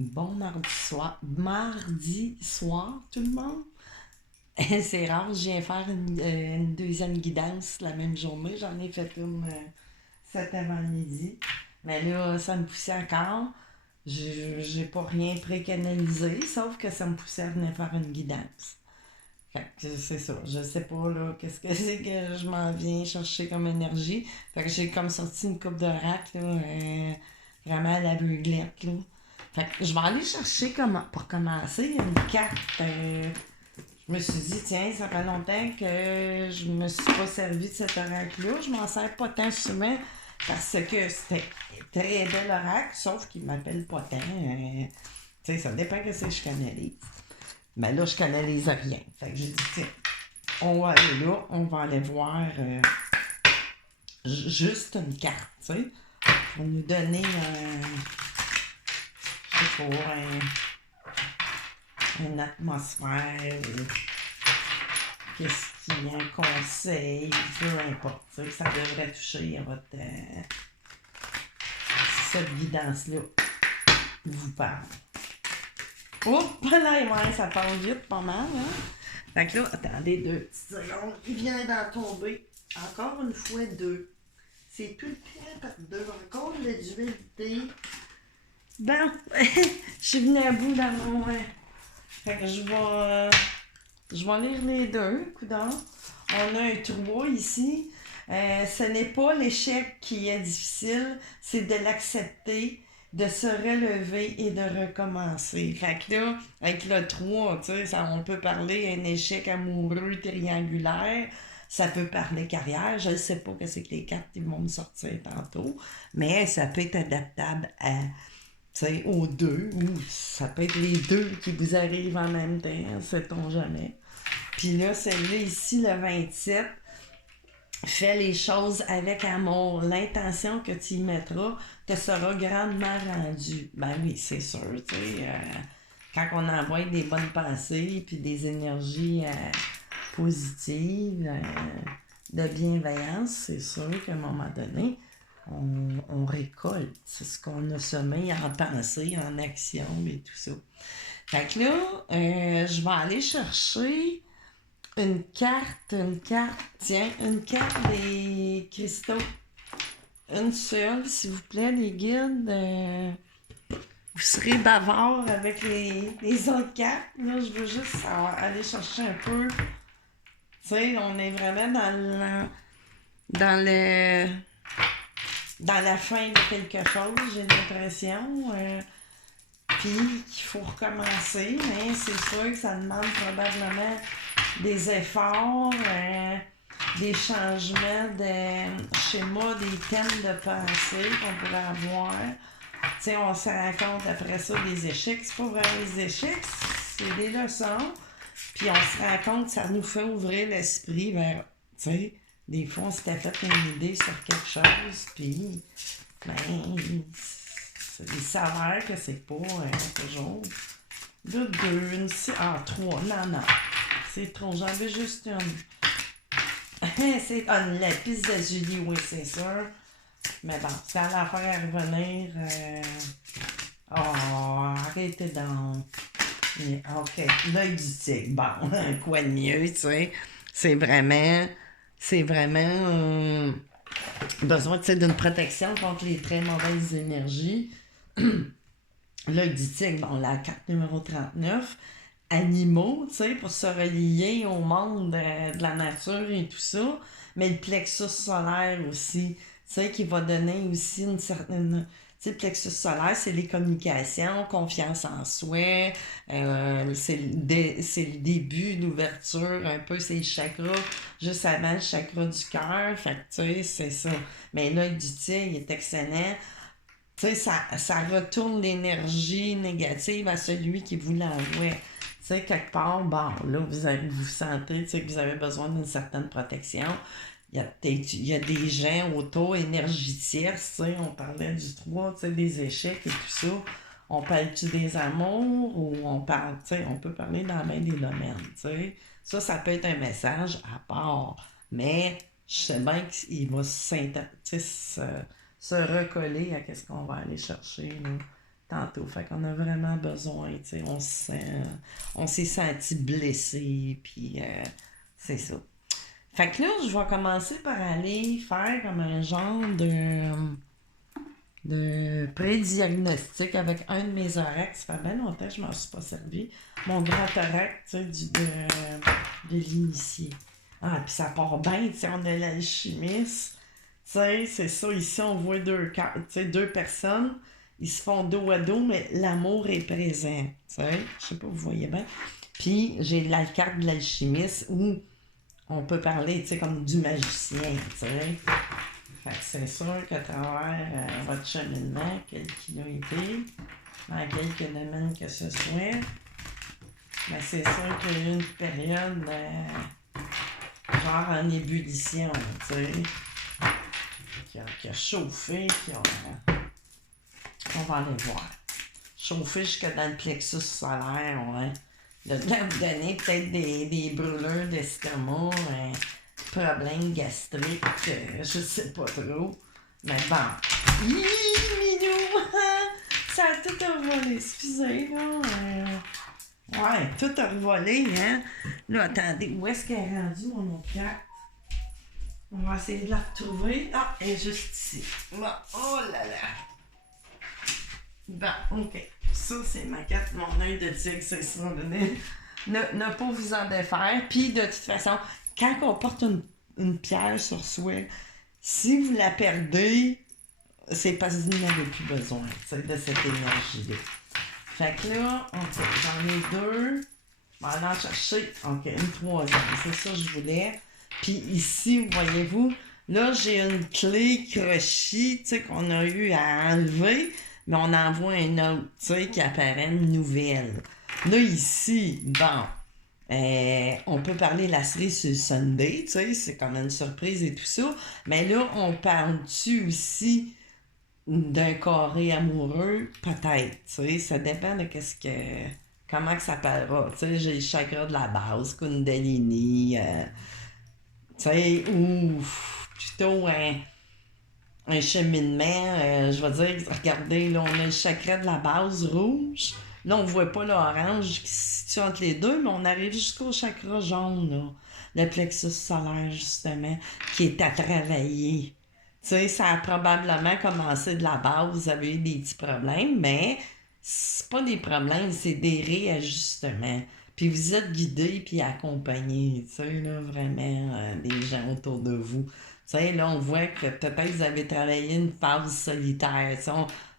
Bon mardi soir, tout le monde. C'est rare, je viens faire une deuxième guidance la même journée. J'en ai fait une cet avant-midi. Mais là, ça me poussait encore. J'ai pas rien précanalisé, sauf que ça me poussait à venir faire une guidance. Fait que c'est ça. Je sais pas là qu'est-ce que c'est que je m'en viens chercher comme énergie. Fait que j'ai comme sorti une coupe de rack là, vraiment à l'aveuglette là. Fait que je vais aller chercher pour commencer une carte. Je me suis dit, tiens, ça fait longtemps que je me suis pas servi de cet oracle-là. Je m'en sers pas tant souvent parce que c'était très bel oracle, sauf qu'il m'appelle pas tant. Tu sais, ça dépend que c'est que je canalise. Mais là, je canalise rien. Fait que j'ai dit, tiens, on va aller là, on va aller voir juste une carte, tu sais, pour nous donner je sais pas, une atmosphère, qu'est-ce qu'il y a, un conseil, peu importe, tu sais, ça devrait toucher à votre cette guidance-là vous parle. Oh, là, ouais, ça passe vite pas mal, hein? Fait que là, attendez 2 petites secondes. Il vient d'en tomber. Encore une fois 2. C'est tout le temps par 2. Encore de la dualité. Bon, je suis venue à bout dans mon... Fait que je vais lire les deux, coudonc. On a un 3 ici. Ce n'est pas l'échec qui est difficile, c'est de l'accepter, de se relever et de recommencer. Fait que là, avec le 3, tu sais, on peut parler d'un échec amoureux triangulaire, ça peut parler carrière. Je ne sais pas que c'est que les cartes qui vont me sortir tantôt, mais ça peut être adaptable à, tu sais, aux deux, ou ça peut être les deux qui vous arrivent en même temps, sait-on jamais. Puis là, celle-là ici, le 27, fais les choses avec amour. L'intention que tu y mettras te sera grandement rendue. Ben oui, c'est sûr, tu sais. Quand on envoie des bonnes pensées puis des énergies positives, de bienveillance, c'est sûr qu'à un moment donné, on récolte. C'est ce qu'on a semé en pensée, en action et tout ça. Fait que là, je vais aller chercher tiens, une carte des cristaux. Une seule, s'il vous plaît, les guides. Vous serez bavard avec les autres cartes. Là, je veux juste aller chercher un peu. Tu sais, on est vraiment dans le dans la fin de quelque chose, j'ai l'impression. Puis qu'il faut recommencer, mais c'est sûr que ça demande probablement des efforts, des changements de schémas, des thèmes de pensée qu'on pourrait avoir. Tu sais, on se rend compte après ça des échecs. C'est pas vraiment des échecs, c'est des leçons. Puis on se rend compte que ça nous fait ouvrir l'esprit vers, tu sais, des fois on s'était fait une idée sur quelque chose, puis, ben, il s'avère que c'est pas toujours. Là, 2, une, 3. Non. C'est trop. J'en veux juste une. C'est une lapis de Julie, oui, c'est sûr. Mais bon, c'est à la faire à revenir. Oh, arrêtez donc. OK. L'œil du tigre. Bon, quoi de mieux, tu sais. C'est vraiment. Besoin, tu sais, d'une protection contre les très mauvaises énergies. L'œil du tigre, bon, la carte numéro 39, animaux, tu sais, pour se relier au monde de la nature et tout ça, mais le plexus solaire aussi, tu sais, qui va donner aussi une certaine... Tu sais, le plexus solaire, c'est les communications, confiance en soi, c'est le début, l'ouverture, un peu, c'est le chakra, juste avant le chakra du cœur, fait que, tu sais, c'est ça. Mais l'œil du tigre est excellent. Tu sais, ça retourne l'énergie négative à celui qui vous l'envoie. Tu sais, quelque part, bon, là, vous sentez, tu sais, que vous avez besoin d'une certaine protection. Il y a des gens autour, énergie tierce, tu sais, on parlait du 3, tu sais, des échecs et tout ça. On parle-tu des amours ou on parle, tu sais, on peut parler dans bien des domaines, tu sais. Ça peut être un message à part. Mais je sais bien qu'il va se recoller à ce qu'on va aller chercher, là. tantôt. Fait qu'on a vraiment besoin, tu sais, on s'est senti blessé, puis c'est ça. Fait que là, je vais commencer par aller faire comme un genre de pré-diagnostic avec un de mes oreilles. Ça fait bien longtemps que je m'en suis pas servi. Mon grand oreille, tu sais, de l'initié. Ah, puis ça part bien, tu sais, on a l'alchimiste. Tu sais, c'est ça, ici, on voit deux personnes. Ils se font dos à dos, mais l'amour est présent. Tu sais, je sais pas, vous voyez bien. Puis, j'ai la carte de l'alchimiste où on peut parler, tu sais, comme du magicien, tu sais. Fait que c'est sûr qu'à travers votre cheminement, quel qu'il a été, dans quelques domaines que ce soit, ben c'est sûr qu'il y a eu une période genre en ébullition, tu sais, qui a chauffé, on va aller voir. Chauffé jusque dans le plexus solaire, ouais. De là, vous donner peut-être des brûlures d'estomac, problème gastrique, je sais pas trop. Mais bon. Minou! Ça a tout revolé, excusez, là. Ouais, tout a revolé, hein. Là, attendez, où est-ce qu'elle est rendue, mon autre carte? On va essayer de la retrouver. Ah, elle est juste ici. Bon, oh là là. Bon, OK. Ça, c'est ma carte, mon œil de tigre, c'est ça. Ne pas vous en défaire. Puis, de toute façon, quand on porte une pierre sur soi, si vous la perdez, c'est parce que vous n'avez plus besoin de cette énergie-là. Fait que là, OK, j'en ai deux. On va aller en chercher, OK, une troisième. C'est ça que je voulais. Puis ici, voyez-vous, là, j'ai une clé crochet, tu sais, qu'on a eu à enlever, mais on en voit un autre, tu sais, qui apparaît une nouvelle. Là, ici, bon, on peut parler de la série sur Sunday, tu sais, c'est comme une surprise et tout ça, mais là, on parle-tu aussi d'un carré amoureux? Peut-être, tu sais, ça dépend de comment que ça parlera. Tu sais, j'ai le chakra de la base, Kundalini, tu sais, ou plutôt un cheminement, je vais dire, regardez, là, on a le chakra de la base rouge. Là, on ne voit pas l'orange qui se situe entre les deux, mais on arrive jusqu'au chakra jaune, là, le plexus solaire, justement, qui est à travailler. Tu sais, ça a probablement commencé de la base, vous avez eu des petits problèmes, mais c'est pas des problèmes, c'est des réajustements. Puis vous êtes guidé puis accompagné, tu sais, là, vraiment, des gens autour de vous. Tu sais, là, on voit que peut-être vous avez travaillé une phase solitaire. Tu sais,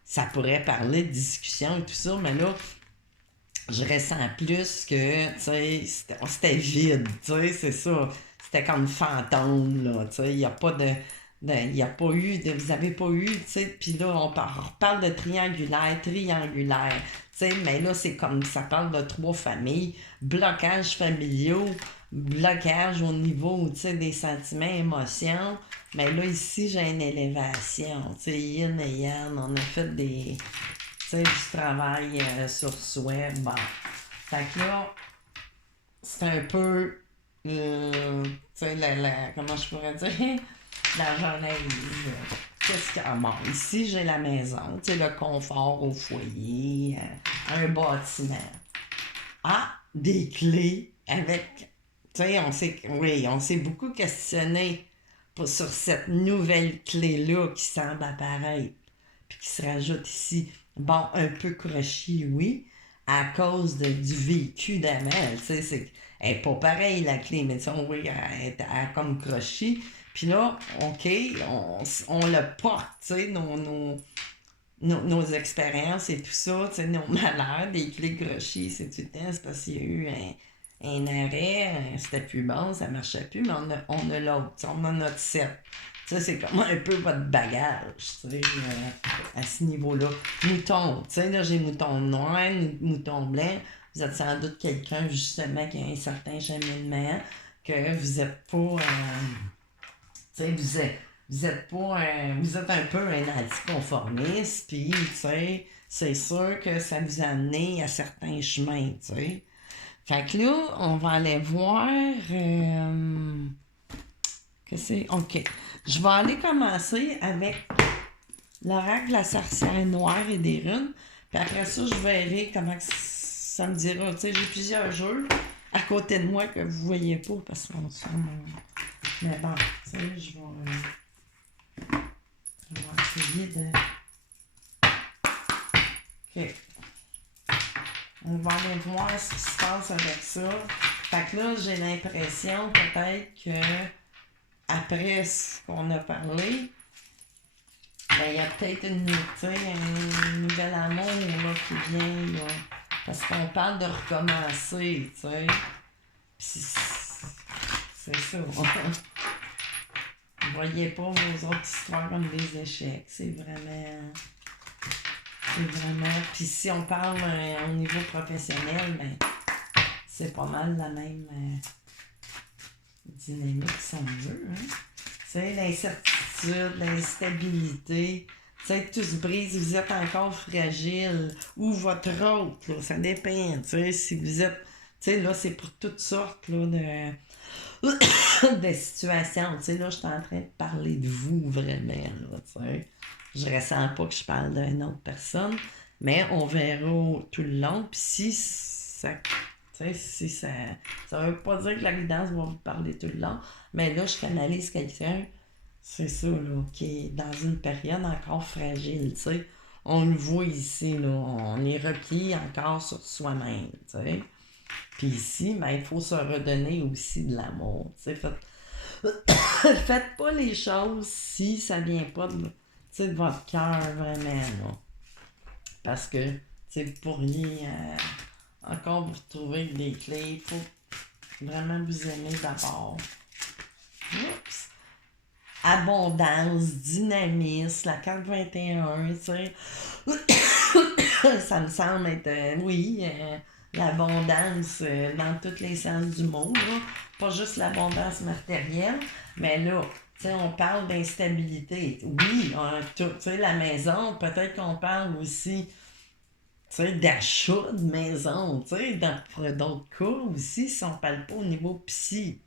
ça pourrait parler de discussion et tout ça, mais là, je ressens plus que, tu sais, c'était vide, tu sais, c'est ça. C'était comme fantôme, là, tu sais, il n'y a pas il n'y a pas eu, vous avez pas eu, tu sais, puis là, on reparle de triangulaire, tu sais, mais là, c'est comme, ça parle de 3 familles, blocage familiaux, blocage au niveau, tu sais, des sentiments, émotions, mais là, ici, j'ai une élévation, tu sais, yin et yang, on a fait du travail sur soi, bon. Fait que là, c'est un peu, tu sais, comment je pourrais dire, la genèse. Qu'est-ce qu'il y a? Bon, ici, j'ai la maison, tu sais, le confort au foyer, un bâtiment. Ah, des clés avec, tu sais, on s'est beaucoup questionné sur cette nouvelle clé-là qui semble apparaître, puis qui se rajoute ici. Bon, un peu crochée, oui, à cause du vécu d'avant, tu sais, elle n'est pas pareille, la clé, mais tu sais, oui, elle est comme crochée. Puis là, OK, on le porte, tu sais, nos expériences et tout ça, tu sais, nos malheurs, des clés crochées, c'est tout le temps, c'est parce qu'il y a eu un arrêt, c'était plus bon, ça marchait plus, mais on a l'autre, on a notre set. Ça, c'est comme un peu votre bagage, tu sais, à ce niveau-là. Mouton, tu sais, là, j'ai mouton noir, mouton blanc. Vous êtes sans doute quelqu'un, justement, qui a un certain cheminement, que vous êtes pas... tu sais, vous êtes un peu un anticonformiste, puis, tu sais, c'est sûr que ça vous a amené à certains chemins, tu sais. Fait que là, on va aller voir... que c'est... OK. Je vais aller commencer avec l'oracle de la sorcière noire et des runes, Puis après ça, je verrai comment ça me dira. Tu sais, j'ai plusieurs jeux à côté de moi que vous voyez pas parce qu'on se fait Mais bon, tu sais, je vais essayer de... OK. On va aller voir ce qui se passe avec ça. Fait que là, j'ai l'impression peut-être que après ce qu'on a parlé, ben, il y a peut-être un nouvel amour là, qui vient. Là, parce qu'on parle de recommencer, tu sais. Puis c'est ça. Vous voyez pas vos autres histoires comme des échecs. C'est vraiment... Puis si on parle au niveau professionnel, ben c'est pas mal la même dynamique si on veut. Hein? Tu sais, l'incertitude, l'instabilité, tu sais, tout se brise, vous êtes encore fragile. Ou votre autre, là, ça dépend. Tu sais, si vous êtes... Tu sais, là, c'est pour toutes sortes là, de situations. Tu sais, là, je suis en train de parler de vous vraiment, là, tu sais. Je ressens pas que je parle d'une autre personne, mais on verra tout le long. Puis si ça... Tu sais, si ça... Ça veut pas dire que la guidance va vous parler tout le long, mais là, je canalise quelqu'un, c'est ça, là, qui est dans une période encore fragile, tu sais. On le voit ici, là, on est replié encore sur soi-même, tu sais. Puis ici, ben, il faut se redonner aussi de l'amour, tu sais. Faites pas les choses si ça vient pas de votre cœur vraiment, là. Parce que, vous pourriez encore vous retrouver avec des clés. Il faut vraiment vous aimer d'abord. Oups. Abondance, dynamisme, la carte 21, tu sais. Ça me semble être, l'abondance dans tous les sens du mot, là. Pas juste l'abondance matérielle, mais là, tu sais, on parle d'instabilité. Oui, tu sais, la maison, peut-être qu'on parle aussi, tu sais, d'achat de maison, tu sais, dans d'autres cas aussi, si on parle pas au niveau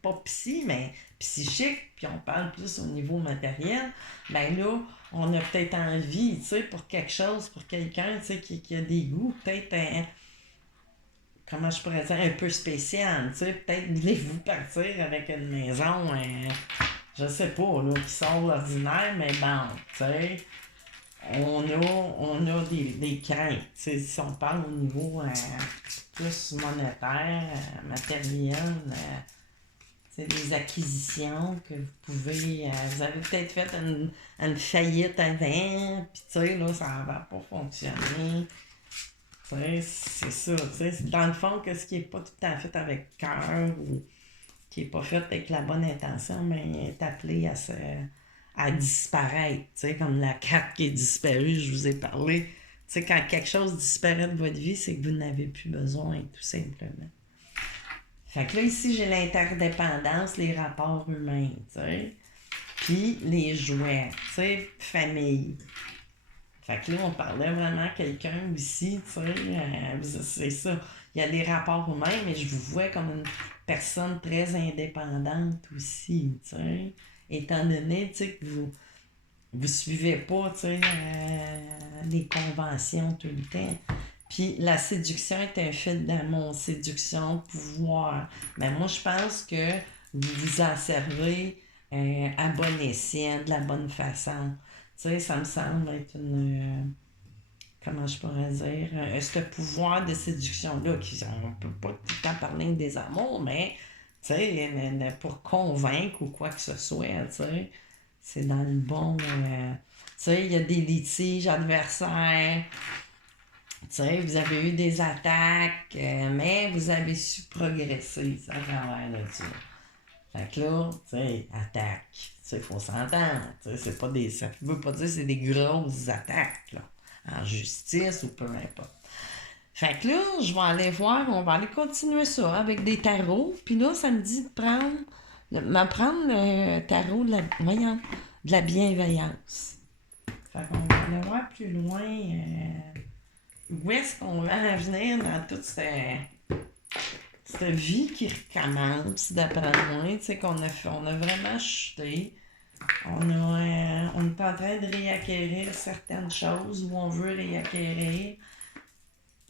pas mais psychique, puis on parle plus au niveau matériel, ben là, on a peut-être envie, tu sais, pour quelque chose, pour quelqu'un, tu sais, qui a des goûts, peut-être comment je pourrais dire, un peu spécial, tu sais, peut-être voulez-vous partir avec une maison, je sais pas, là, qui sort de l'ordinaire, mais bon, tu sais, on a des craintes, tu sais, si on parle au niveau plus monétaire, matériel, des acquisitions que vous pouvez, vous avez peut-être fait une faillite avant, puis tu sais, là, ça va pas fonctionner. C'est ça, dans le fond, que ce qui n'est pas tout à fait avec cœur ou qui n'est pas fait avec la bonne intention, mais est appelé à disparaître, comme la carte qui est disparue, je vous ai parlé. Quand quelque chose disparaît de votre vie, c'est que vous n'avez plus besoin, tout simplement. Fait que là, ici, j'ai l'interdépendance, les rapports humains, puis les jouets, famille. Fait que là, on parlait vraiment à quelqu'un aussi, c'est ça. Il y a des rapports humains, mais je vous vois comme une personne très indépendante aussi, étant donné, que vous suivez pas, les conventions tout le temps. Puis la séduction est un fait d'amour, séduction, pouvoir. Mais moi, je pense que vous vous en servez à bon escient, de la bonne façon. Ça me semble être comment je pourrais dire, ce pouvoir de séduction-là, on ne peut pas tout le temps parler des amours, mais, pour convaincre ou quoi que ce soit, c'est dans le bon, il y a des litiges adversaires, vous avez eu des attaques, mais vous avez su progresser à travers de ça. Fait que là, attaque. Il faut s'entendre. C'est pas des. Ça veut pas dire que c'est des grosses attaques, là. En justice ou peu importe. Fait que là, je vais aller voir, on va aller continuer ça avec des tarots. Puis là, ça me dit de m'apprendre le tarot de la bienveillance. Fait qu'on va aller voir plus loin où est-ce qu'on va en venir dans toute cette vie qui recommence, d'après moi, on a vraiment chuté. On est en train de réacquérir certaines choses où on veut réacquérir.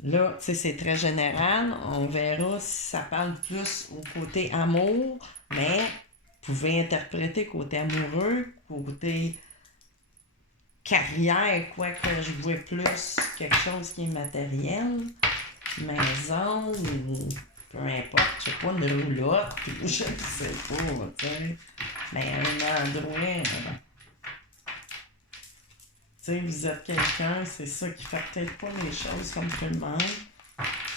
Là, tu sais, c'est très général. On verra si ça parle plus au côté amour, mais vous pouvez interpréter côté amoureux, côté carrière, quoi que je vois plus quelque chose qui est matériel, maison, ou peu importe, je sais pas, une roulotte, ou je sais pas, tu sais. Mais un endroit, tu sais, vous êtes quelqu'un, c'est ça qui fait peut-être pas les choses comme tout le monde.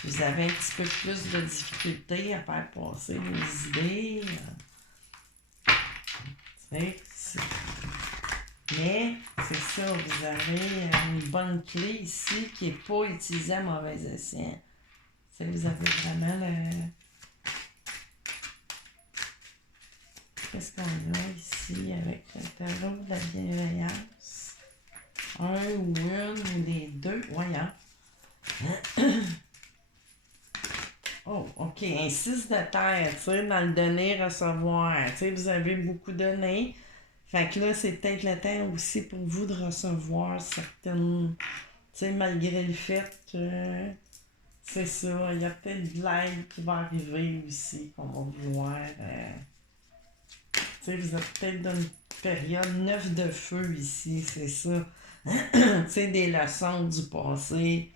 Vous avez un petit peu plus de difficulté à faire passer vos idées. Tu sais, mais c'est ça, vous avez une bonne clé ici qui n'est pas utilisée à mauvais escient. Tu sais, vous avez vraiment le... Qu'est-ce qu'on a ici avec le tarot de la bienveillance? Un ou une ou les deux, voyons. Oh, OK, un 6 de terre, tu sais, dans le donner, recevoir. Tu sais, vous avez beaucoup donné. Fait que là, c'est peut-être le temps aussi pour vous de recevoir certaines... Tu sais, malgré le fait que... C'est ça, il y a peut-être de l'aide qui va arriver aussi, qu'on va vouloir... tu sais, vous êtes peut-être dans une période 9 de feu ici, c'est ça. Tu sais, des leçons du passé,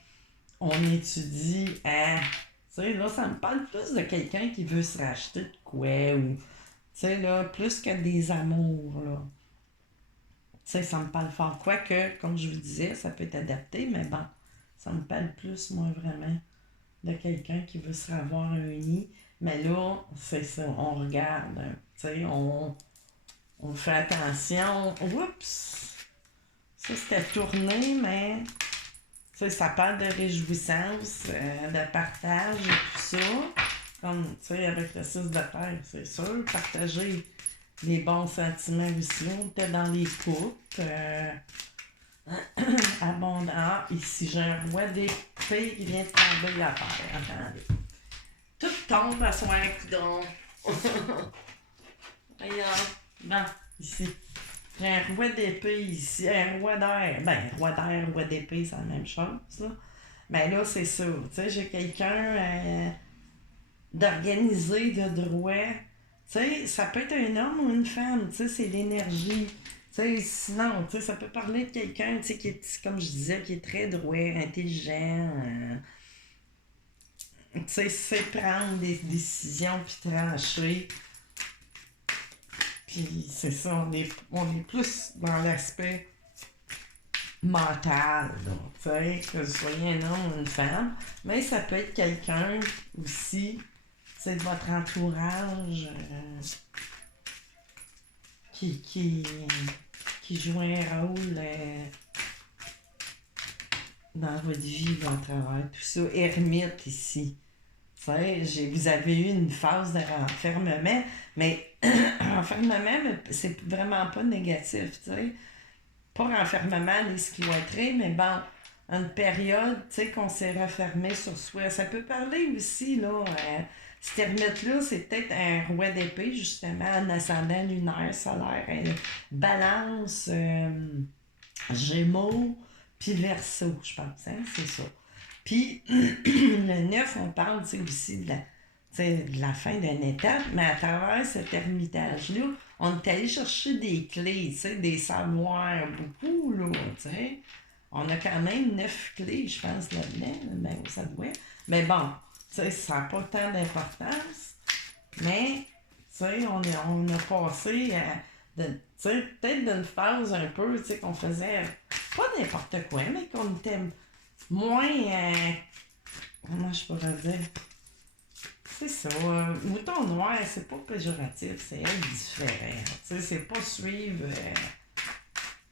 on étudie à... Tu sais, là, ça me parle plus de quelqu'un qui veut se racheter de quoi, ou... Tu sais, là, plus que des amours, là. Tu sais, ça me parle fort. Quoique, comme je vous disais, ça peut être adapté, mais bon, ça me parle plus, moi, vraiment, de quelqu'un qui veut se revoir un nid. Mais là, c'est ça, on regarde, tu sais, on fait attention. Oups! Ça, c'était tourné, mais tu sais, ça parle de réjouissance, de partage et tout ça. Comme, tu sais, avec le 6 de terre, c'est sûr, partager les bons sentiments aussi. On était dans les couples. Abondant. Ah, ici, j'ai un roi d'épée qui vient de tomber la terre. Attendez. Tout tombe à soir, coudon. Regarde. Bon, ici. J'ai un roi d'épée ici. Un roi d'air. Ben, roi d'air, roi d'épée, c'est la même chose, là. Mais là, c'est ça. Tu sais, j'ai quelqu'un d'organisé, de droit. Tu sais, ça peut être un homme ou une femme. Tu sais, c'est l'énergie. Tu sais, sinon, tu sais, ça peut parler de quelqu'un, tu sais, qui est, comme je disais, qui est très droit, intelligent. Tu sais, sait prendre des décisions puis trancher. Puis c'est ça, on est plus dans l'aspect mental, là, tu sais, que ce soit un homme ou une femme. Mais ça peut être quelqu'un aussi, tu sais, de votre entourage qui joue un rôle dans votre vie, à travers tout ça. Ermite ici. Tu sais, vous avez eu une phase de renfermement, mais renfermement, c'est vraiment pas négatif, tu sais. Pas renfermement des cloîtrés, mais bon, une période, tu sais, qu'on s'est refermé sur soi. Ça peut parler aussi, là, cet ermite-là, c'est peut-être un roi d'épée, justement, un ascendant lunaire, solaire, balance, gémeaux, puis verseau, je pense, hein, c'est ça. Puis, le 9, on parle aussi de la fin d'une étape, mais à travers cet ermitage-là, on est allé chercher des clés, des savoirs, beaucoup, là, tu sais. On a quand même 9 clés, je pense, là-dedans, mais ça doit. Mais bon, tu sais, ça n'a pas tant d'importance, mais, tu sais, on a passé peut-être d'une phase un peu, tu sais, qu'on faisait pas n'importe quoi, mais qu'on était moins, comment je pourrais dire, c'est ça, mouton noir, c'est pas péjoratif, c'est être différent, tu sais, c'est pas suivre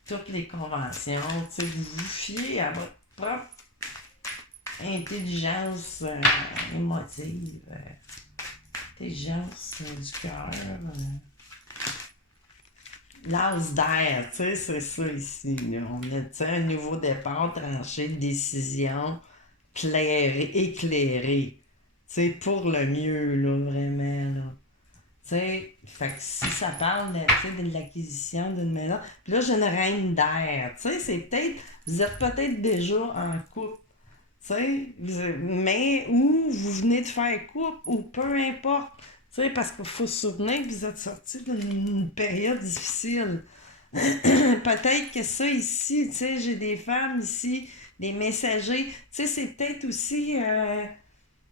toutes les conventions, tu sais, vous vous fiez à votre propre intelligence émotive, intelligence du cœur, l'as d'air, tu sais, c'est ça ici, là. On a, tu sais, un nouveau départ, tranché, décision, éclairée, tu sais, pour le mieux, là, vraiment, là. Tu sais, fait que si ça parle de, tu sais, de l'acquisition d'une maison, puis là, j'ai une reine d'air, tu sais, c'est peut-être, vous êtes peut-être déjà en couple, tu sais, mais ou vous venez de faire couple, ou peu importe, tu sais, parce qu'il faut se souvenir que vous êtes sorti d'une période difficile. Peut-être que ça ici, tu sais, j'ai des femmes ici, des messagers, tu sais, c'est peut-être aussi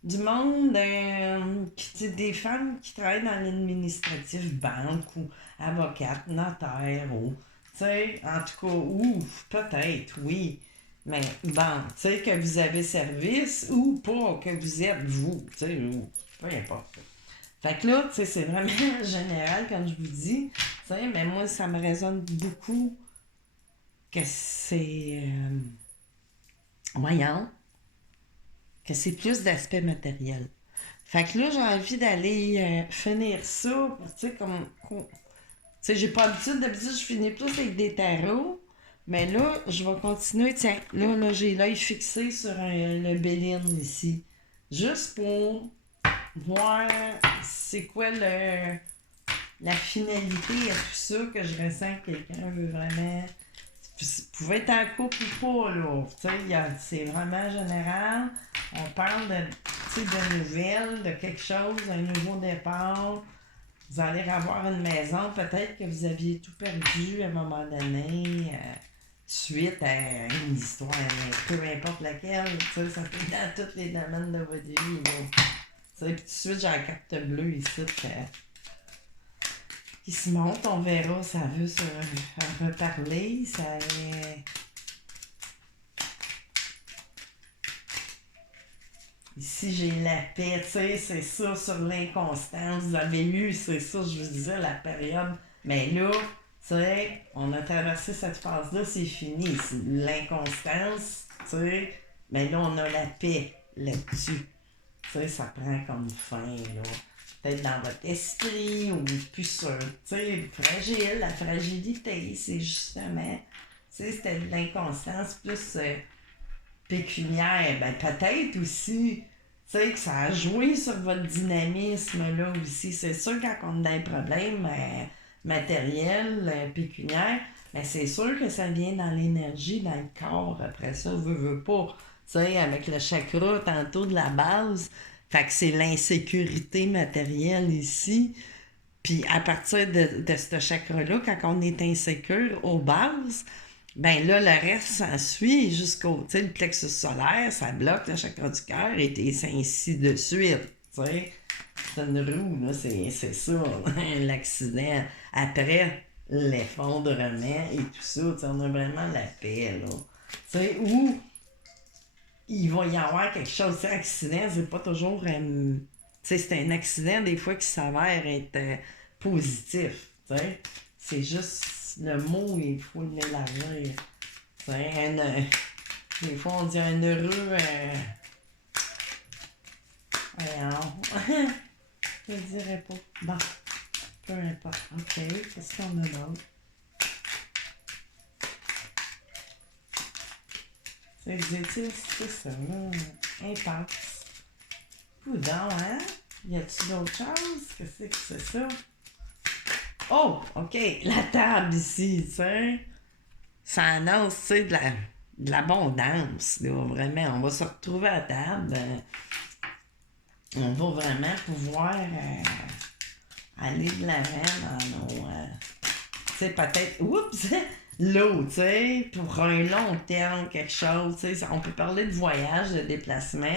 du monde, des femmes qui travaillent dans l'administratif, banque ou avocate, notaire, ou, tu sais, en tout cas, ou peut-être, oui. Mais bon, tu sais, que vous avez service ou pas, que vous êtes vous, tu sais, ou peu importe. Fait que là, tu sais, c'est vraiment général quand je vous dis, tu sais, mais moi, ça me résonne beaucoup que c'est, voyons, que c'est plus d'aspect matériel. Fait que là, j'ai envie d'aller finir ça, tu sais, tu sais, j'ai pas l'habitude, d'habitude, je finis plus avec des tarots, mais là, je vais continuer, tiens, là, j'ai l'œil fixé sur le Béline ici, juste pour voir c'est quoi la finalité à tout ça que je ressens que quelqu'un veut vraiment. Vous pouvez être en couple ou pas, là. Tu sais, c'est vraiment général. On parle de nouvelles, de quelque chose, un nouveau départ. Vous allez avoir une maison, peut-être que vous aviez tout perdu à un moment donné, suite à une histoire, peu importe laquelle. Tu sais, ça peut être dans tous les domaines de votre vie, là. Tu sais, puis tout de suite, j'ai la carte bleue ici. Qui se monte, on verra, ça veut se reparler, ça est... Ici, j'ai la paix, tu sais, c'est ça sur l'inconstance. Vous avez eu, c'est ça, je vous disais, la période. Mais là, tu sais, on a traversé cette phase-là, c'est fini. C'est l'inconstance, tu sais. Mais là, on a la paix là-dessus. Tu sais, ça prend comme fin, là. Peut-être dans votre esprit ou plus sûr. Tu sais, fragile, la fragilité, c'est justement, tu sais, c'était de l'inconstance plus pécuniaire. Ben, peut-être aussi, tu sais, que ça a joué sur votre dynamisme là aussi. C'est sûr, quand on a des problèmes matériels, pécuniaires, ben, c'est sûr que ça vient dans l'énergie, dans le corps. Après ça, veut pas. Tu sais, avec le chakra, tantôt de la base, fait que c'est l'insécurité matérielle ici. Puis à partir de ce chakra-là, quand on est insécure aux bases, ben là, le reste s'ensuit jusqu'au, tu sais, le plexus solaire, ça bloque le chakra du cœur et c'est ainsi de suite, tu sais. C'est une roue, là, c'est ça, l'accident. Après l'effondrement et tout ça, tu sais, on a vraiment la paix, là. Tu sais, où il va y avoir quelque chose. Tu sais, accident, c'est pas toujours. Tu sais, c'est un accident des fois qui s'avère être positif. Tu sais, c'est juste le mot, il faut l'élargir. Tu sais, des fois on dit un heureux. Voyons. Je ne dirais pas. Bon, peu importe. Ok, qu'est-ce qu'on a d'autre? C'est ça, là. Impasse. Coudon, hein? Y a-tu d'autres choses? Qu'est-ce que c'est ça? Oh, OK. La table ici, tu sais. Ça annonce, tu sais, de l'abondance, là. Vraiment, on va se retrouver à table. On va vraiment pouvoir aller de l'avant dans nos... tu sais, peut-être... Oups! L'eau, tu sais, pour un long terme, quelque chose, tu sais, on peut parler de voyage, de déplacement,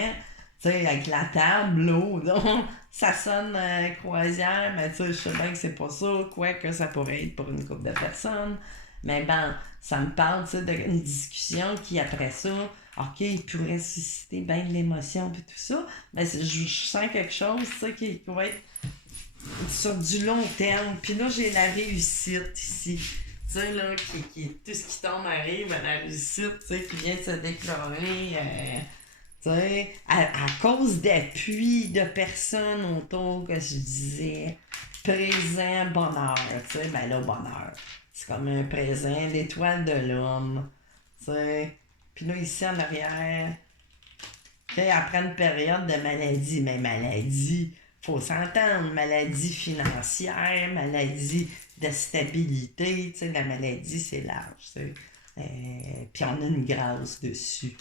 tu sais, avec la table, l'eau, donc, ça sonne croisière, mais tu sais, je sais bien que c'est pas ça, quoique ça pourrait être pour une couple de personnes, mais bon, ça me parle, tu sais, d'une discussion qui, après ça, ok, il pourrait susciter bien de l'émotion et tout ça, mais je sens quelque chose, tu sais, qui pourrait être sur du long terme, puis là, j'ai la réussite ici. Tu sais, là, tout ce qui tombe arrive à la réussite, tu sais, qui vient de se déclarer, tu sais, à cause d'appui de personnes autour, que je disais, présent, bonheur, tu sais, ben là, bonheur. C'est comme un présent, l'étoile de l'homme, tu sais. Puis là, ici en arrière, tu sais, après une période de maladie, mais maladie, faut s'entendre, maladie financière, maladie de stabilité, tu sais, la maladie, c'est large, tu sais. Puis on a une grâce dessus, tu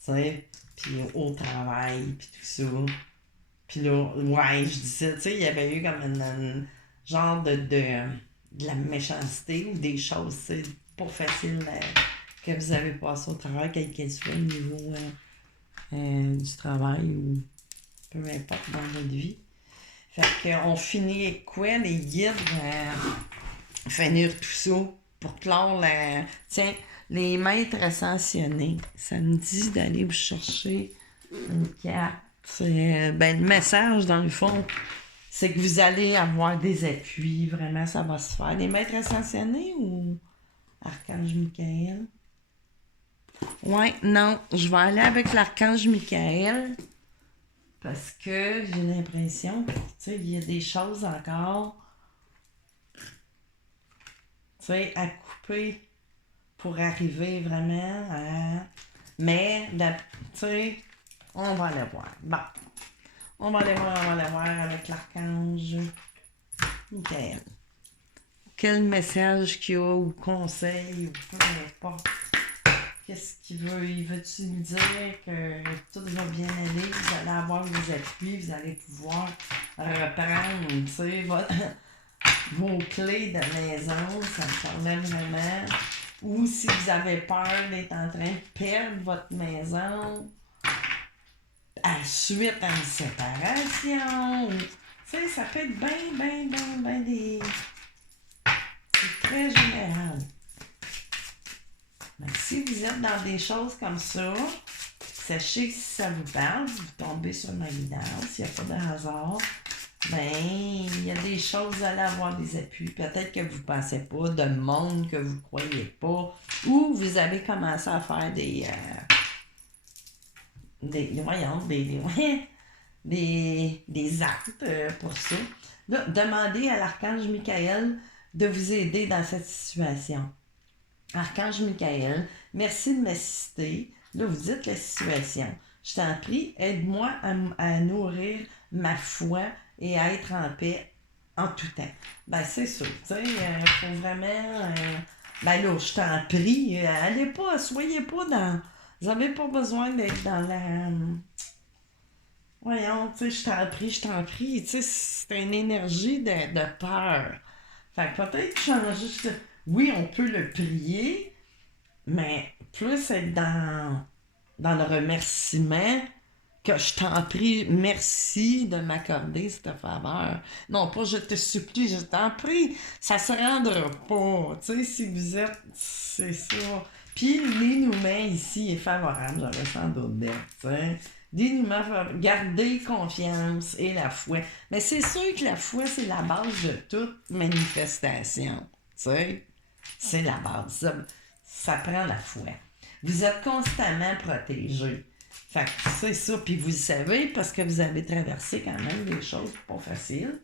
sais. puis au travail, puis tout ça. Puis là, ouais, je disais, tu sais, il y avait eu comme une genre de la méchanceté ou des choses, tu sais, pas faciles que vous avez passées au travail, quel qu'elle soit au niveau du travail ou peu importe dans votre vie. Fait qu'on finit avec quoi, les guides, finir tout ça pour clore la... Tiens, les maîtres ascensionnés, ça me dit d'aller vous chercher une carte. C'est, ben, le message, dans le fond, c'est que vous allez avoir des appuis, vraiment, ça va se faire. Les maîtres ascensionnés ou Archange Michael? Ouais, non, je vais aller avec l'Archange Michael parce que j'ai l'impression que, tu sais, il y a des choses encore, tu sais, à couper pour arriver vraiment à... Mais, tu sais, on va aller voir. Bon, on va aller voir avec l'Archange Michael. Quel message qu'il a ou conseil ou peu importe. Qu'est-ce qu'il veut? Il veut-tu me dire que tout va bien aller, vous allez avoir vos appuis, vous allez pouvoir reprendre, tu sais, vos clés de maison, ça me permet vraiment. Ou si vous avez peur d'être en train de perdre votre maison à suite à une séparation, tu sais, ça peut être bien des... C'est très général. Mais si vous êtes dans des choses comme ça, sachez que si ça vous parle, vous tombez sur ma guidance, il n'y a pas de hasard, ben, il y a des choses, vous allez avoir des appuis. Peut-être que vous ne pensez pas, de monde que vous ne croyez pas, ou vous avez commencé à faire des actes pour ça. Là, demandez à l'Archange Michael de vous aider dans cette situation. Archange Michael, merci de m'assister. Là, vous dites la situation. Je t'en prie, aide-moi à nourrir ma foi et à être en paix en tout temps. Ben, c'est ça. Tu sais, il faut vraiment... ben là, je t'en prie, allez pas, soyez pas dans... Vous n'avez pas besoin d'être dans la... voyons, tu sais, je t'en prie. Tu sais, c'est une énergie de peur. Fait que peut-être changer... Oui, on peut le prier, mais plus être dans le remerciement que je t'en prie, merci de m'accorder cette faveur. Non, pas je te supplie, je t'en prie, ça se rendra pas. Tu sais, si vous êtes, c'est ça. Puis l'inhumain ici est favorable, j'aurais sans doute d'être, tu sais. L'inhumain, gardez confiance et la foi. Mais c'est sûr que la foi, c'est la base de toute manifestation, tu sais. C'est la base. Ça prend la foi. Vous êtes constamment protégé. Fait que c'est ça. Puis vous le savez parce que vous avez traversé quand même des choses pas faciles.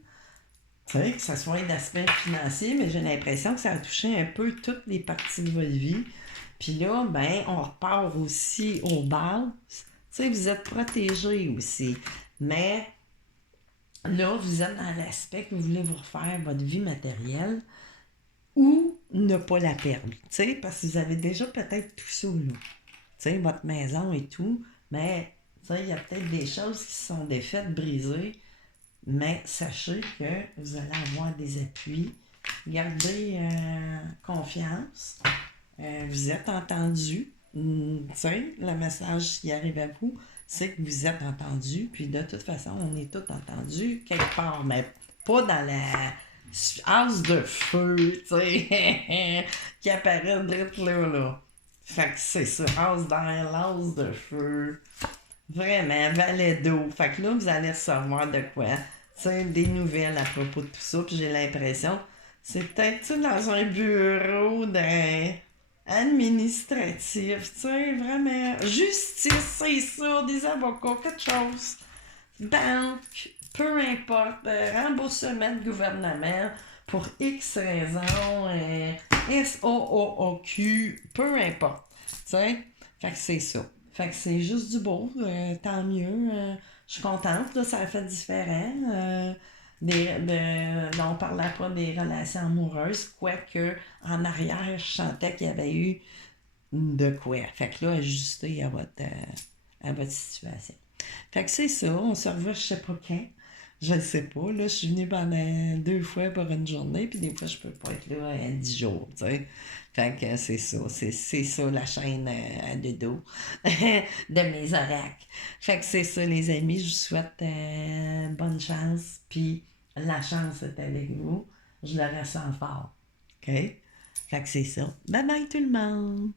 Tu sais, que ce soit d'aspect financier, mais j'ai l'impression que ça a touché un peu toutes les parties de votre vie. Puis là, ben, on repart aussi aux bases. Tu sais, vous êtes protégé aussi. Mais là, vous êtes dans l'aspect que vous voulez vous refaire votre vie matérielle ou ne pas la perdre, tu sais, parce que vous avez déjà peut-être tout ça, là. Tu sais, votre maison et tout, mais, tu sais, il y a peut-être des choses qui sont défaites, brisées, mais sachez que vous allez avoir des appuis. Gardez confiance. Vous êtes entendu. Tu sais, le message qui arrive à vous, c'est que vous êtes entendu, puis de toute façon, on est tous entendus quelque part, mais pas dans la... as de feu, tu sais, qui apparaît direct là. Fait que c'est ça, as d'air, as de feu. Vraiment, valet d'eau. Fait que là, vous allez recevoir de quoi? Tu sais, des nouvelles à propos de tout ça. Puis j'ai l'impression, c'est peut-être dans un bureau administratif, tu sais, vraiment. Justice, c'est ça, des avocats, quelque chose. Banque, peu importe, remboursement de gouvernement pour X raisons, SOOQ, peu importe. Tu sais, fait que c'est ça. Fait que c'est juste du beau, tant mieux. Je suis contente, là, ça a fait différent. On parlait pas des relations amoureuses, quoique en arrière, je sentais qu'il y avait eu de quoi. Fait que là, ajustez à votre situation. Fait que c'est ça, on se revoit je sais pas quand. Je ne sais pas. Là, je suis venue pendant 2 fois pour une journée, puis des fois, je peux pas être là 10 jours, tu sais. Fait que c'est ça. C'est ça la chaîne à deux dos de mes oracles. Fait que c'est ça, les amis. Je vous souhaite bonne chance, puis la chance est avec vous. Je le ressens fort. OK? Fait que c'est ça. Bye bye tout le monde!